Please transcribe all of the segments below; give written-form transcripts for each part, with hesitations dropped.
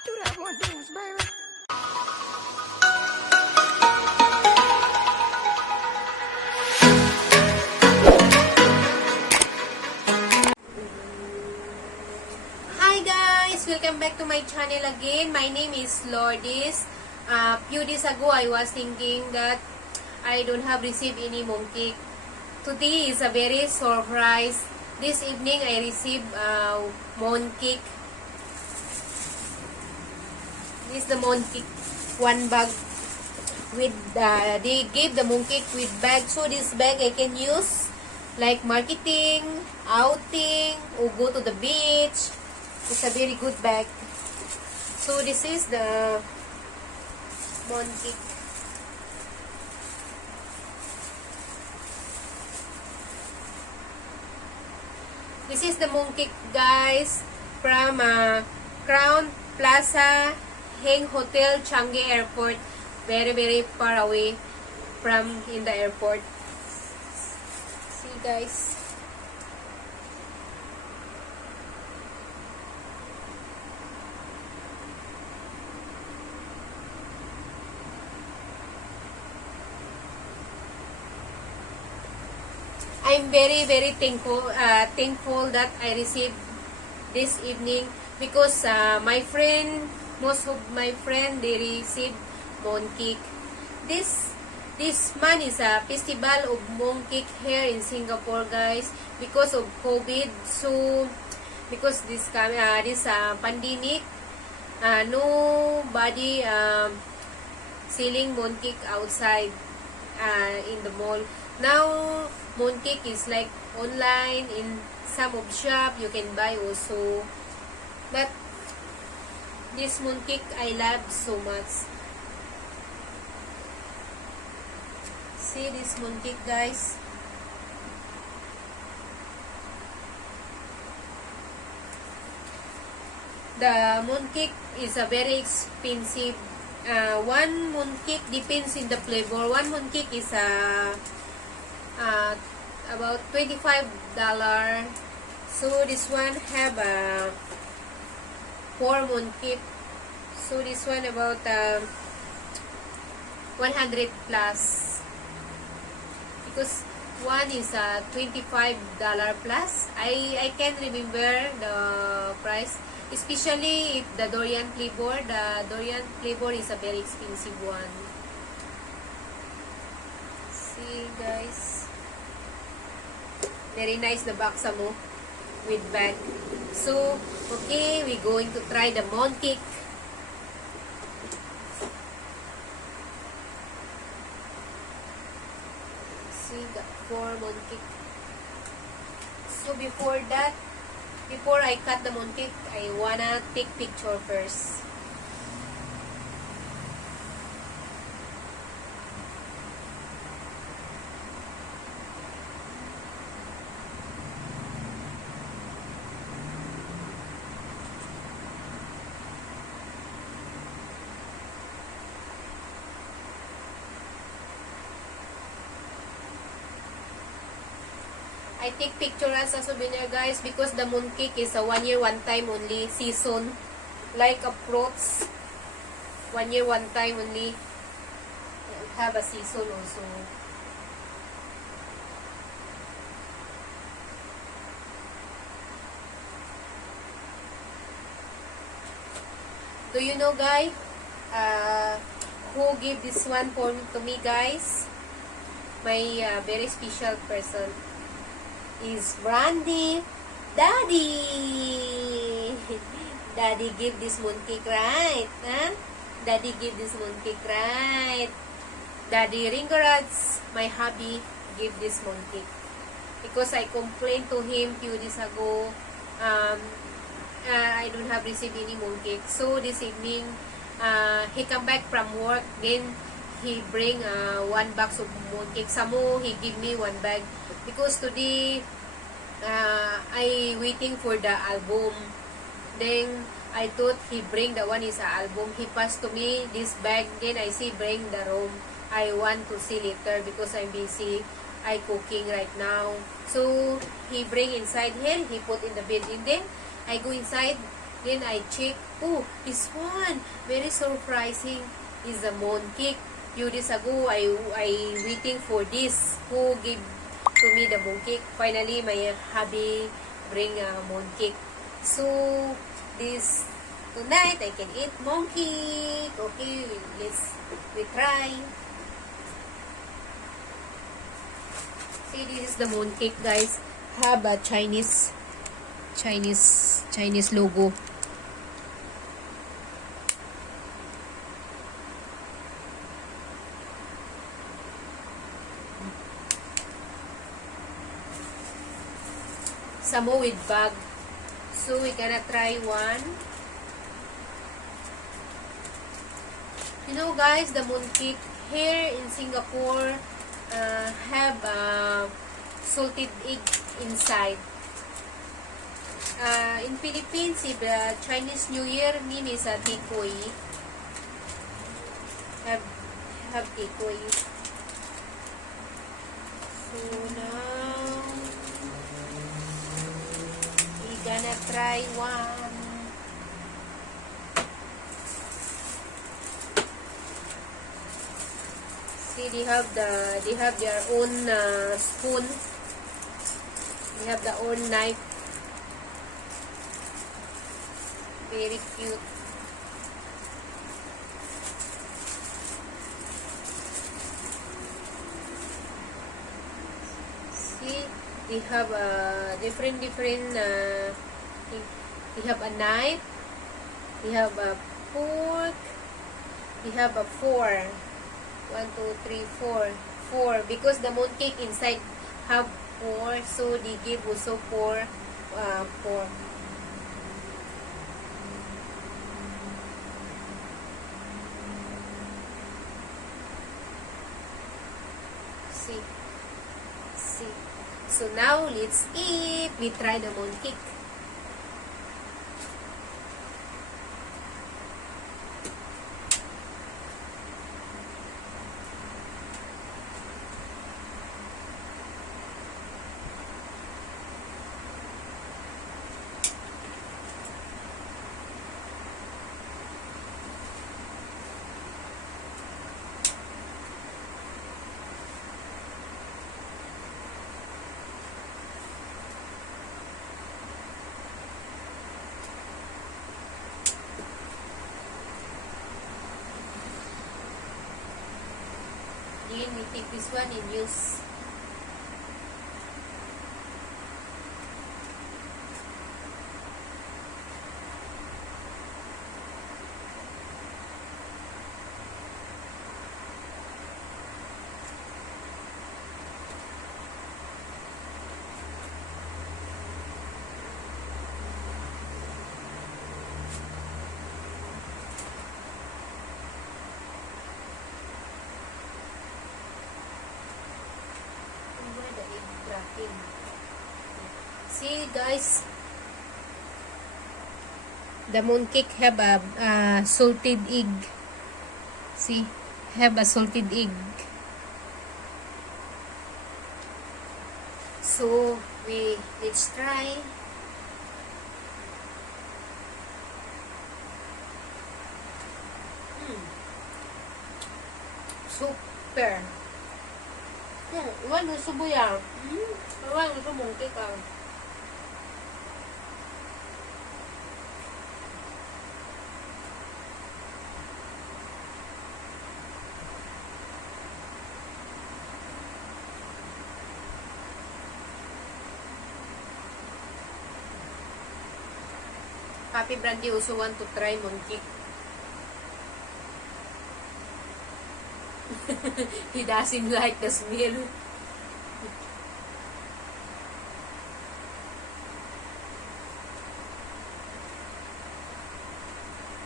Do that one dance, baby. Hi guys! Welcome back to my channel again. My name is Lourdes. Few days ago, I was thinking that I don't have received any mooncake. Today is a very surprise. This evening, I received mooncake. This is the mooncake. One bag with they gave the mooncake with bag. So this bag I can use like marketing, outing, or go to the beach. It's a very good bag. So this is the mooncake. This is the mooncake, guys, from Crown Plaza, Heng Hotel, Changi Airport. Very, very far away from in the airport. See, guys. I'm very, very thankful that I received this evening because most of my friend, they received mooncake. This month is a festival of mooncake here in Singapore, guys, because of COVID. So because this pandemic, nobody selling mooncake outside in the mall. Now mooncake is like online in some of shop you can buy also. But this mooncake I love so much. See this mooncake, guys. The mooncake is a very expensive. One mooncake depends in the flavor. One mooncake is about $25. So this one have 4 mooncake. So this one about 100 plus. Because one is $25 plus. I can't remember the price. Especially if the durian flavor. The durian flavor is a very expensive one. See, guys. Very nice the baksa mo with bag. So, okay, we're going to try the mooncake. See, got 4 mooncake. So, before I cut the mooncake, I wanna take picture first. I take picture as a souvenir, guys, because the mooncake is a 1 year, 1 time only season. Like a fruits, 1 year, 1 time only. Have a season also. Do you know, guys, who gave this one to me, guys? My very special person is Brandy. Daddy! Daddy give this mooncake, right? Huh? Daddy give this mooncake, right? Daddy Ringarats, my hubby, give this mooncake. Because I complained to him few days ago, I don't have received any mooncake. So this evening, he come back from work, then he bring 1 box of mooncake. Samo, he give me 1 bag. Because today, I waiting for the album. Then, I thought he bring the one is a album. He passed to me this bag. Then, I say bring the room. I want to see later because I'm busy. I cooking right now. So, he bring inside here. He put in the bed. And then, I go inside. Then I check, oh, this one, very surprising, is a mooncake. Few days ago, I waiting for this. Who give to me the mooncake? Finally, my hubby bring a mooncake. So, this tonight, I can eat mooncake. Okay, we try. See, this is the mooncake, guys. Have a Chinese logo. Some more with bag. So we gonna try one. You know, guys, the mooncake here in Singapore have salted egg inside. In Philippines, if the Chinese New Year name is a tikoy, have tikoy. So now we gonna try one. See, they have their own spoon. They have their own knife. Very cute. See, they have different. They have a knife. They have a fork. They have a 4. 1, 2, 3, 4. 4 because the mooncake inside have 4, so they give also 4. 4. See. So now let's eat. We try the mooncake. Then we take this one and use. See, guys, the mooncake have a salted egg. See, have a salted egg. So let's try. Super. Iwan gusto mo yan. Iwan gusto mooncake ah. Papi Brandy also want to try mooncake. He doesn't like the smell.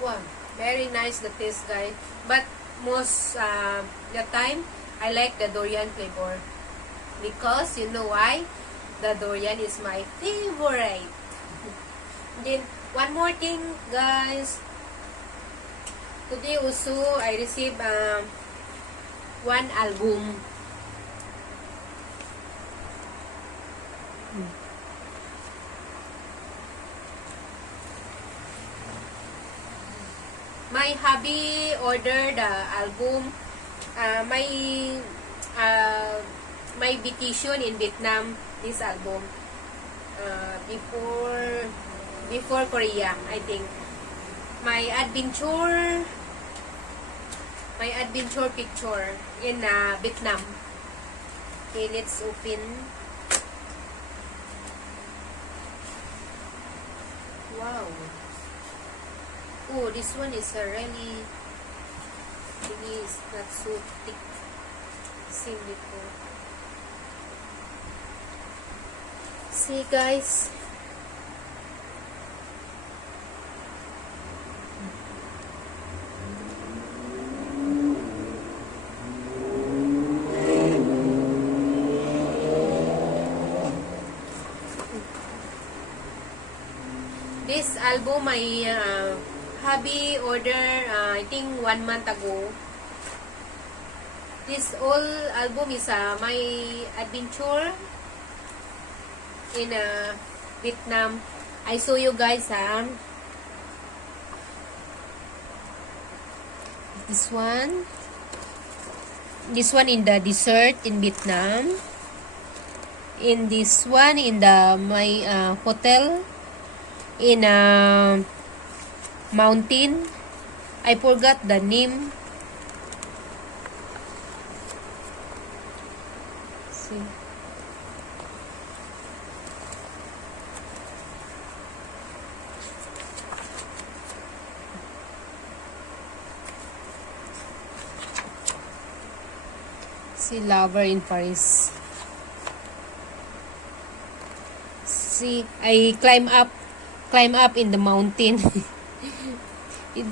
Wow, very nice the taste, guys. But most the time, I like the durian flavor. Because, you know why? The durian is my favorite. Then, one more thing, guys. Today also, I received one album. my hubby ordered the album. My my vacation in Vietnam. This album before Korea, I think. My adventure picture in Vietnam. Okay, let's open. Wow. Oh, this one is a really thingy, is not so thick. Seen before. See, guys. This album my hubby ordered I think 1 month ago. This all album is my adventure in Vietnam. I show you guys this one in the desert in Vietnam. In this one in the my hotel in a mountain. I forgot the name. See. See, Lover in Paris. See, I climb up in the mountain.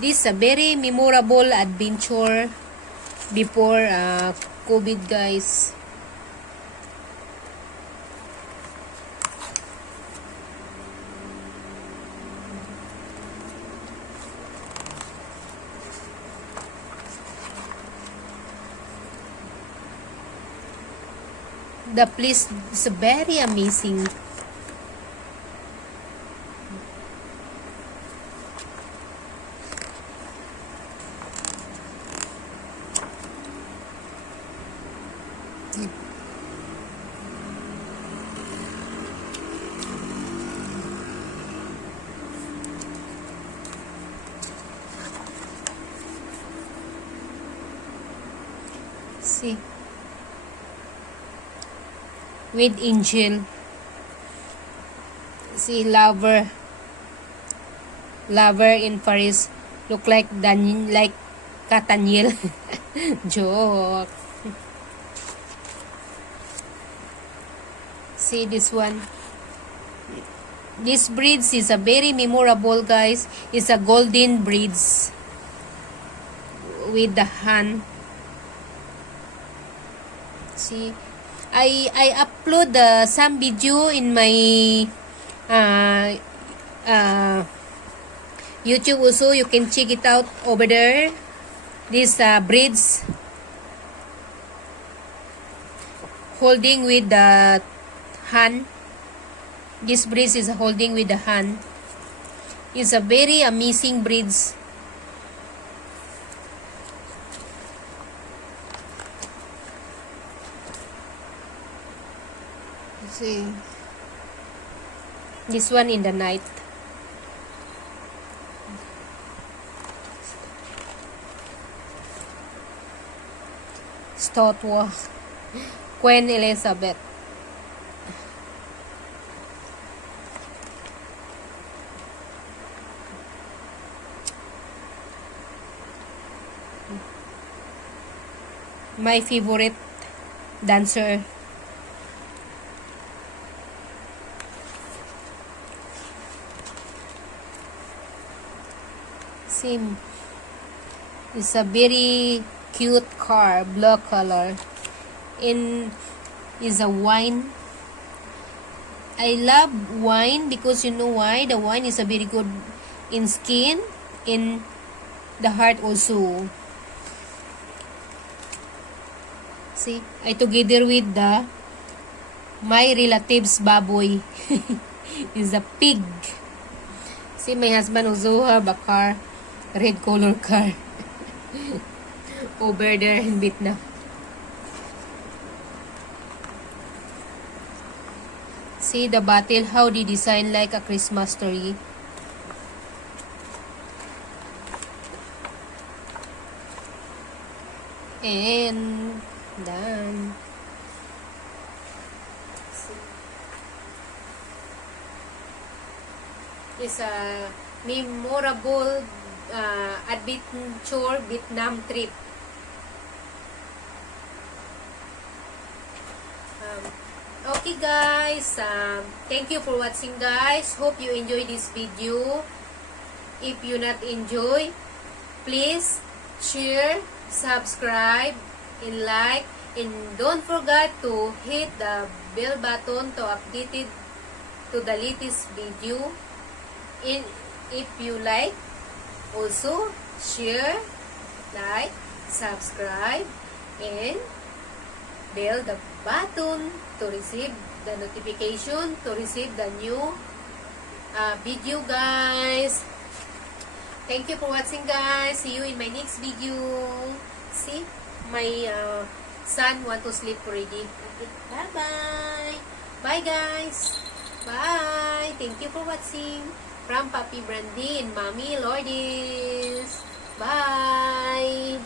This is a very memorable adventure before COVID, guys. The place is very amazing. See, with angel. See, lover in Paris look like Kataniel. Joke. See this one. This bridge is a very memorable, guys. It's a golden bridge with the hand. See, I upload some video in my YouTube also. You can check it out over there. This bridge holding with the hand. This bridge is holding with the hand. It's a very amazing bridge. See, this one in the night. Statue Queen Elizabeth. My favorite dancer. Same. It's a very cute car, black color. And is a wine. I love wine because you know why? The wine is a very good in skin, in the heart also. See, I together with my relatives baboy. Is a pig. See, my husband also have a car, red color car over there in Vietnam. See the bottle, how they design like a Christmas tree. And done. Is a memorable adventure Vietnam trip. Okay guys, thank you for watching guys. Hope you enjoy this video. If you not enjoy, please share, subscribe, and like, and don't forget to hit the bell button to update it to the latest video. And if you like, also share, like, subscribe, and bell the button to receive the notification, to receive the new video guys. Thank you for watching guys. See you in my next video. See, my son want to sleep already. Okay, bye bye. Bye guys. Bye. Thank you for watching. From Papi Brandy and Mommy Lourdes. Bye.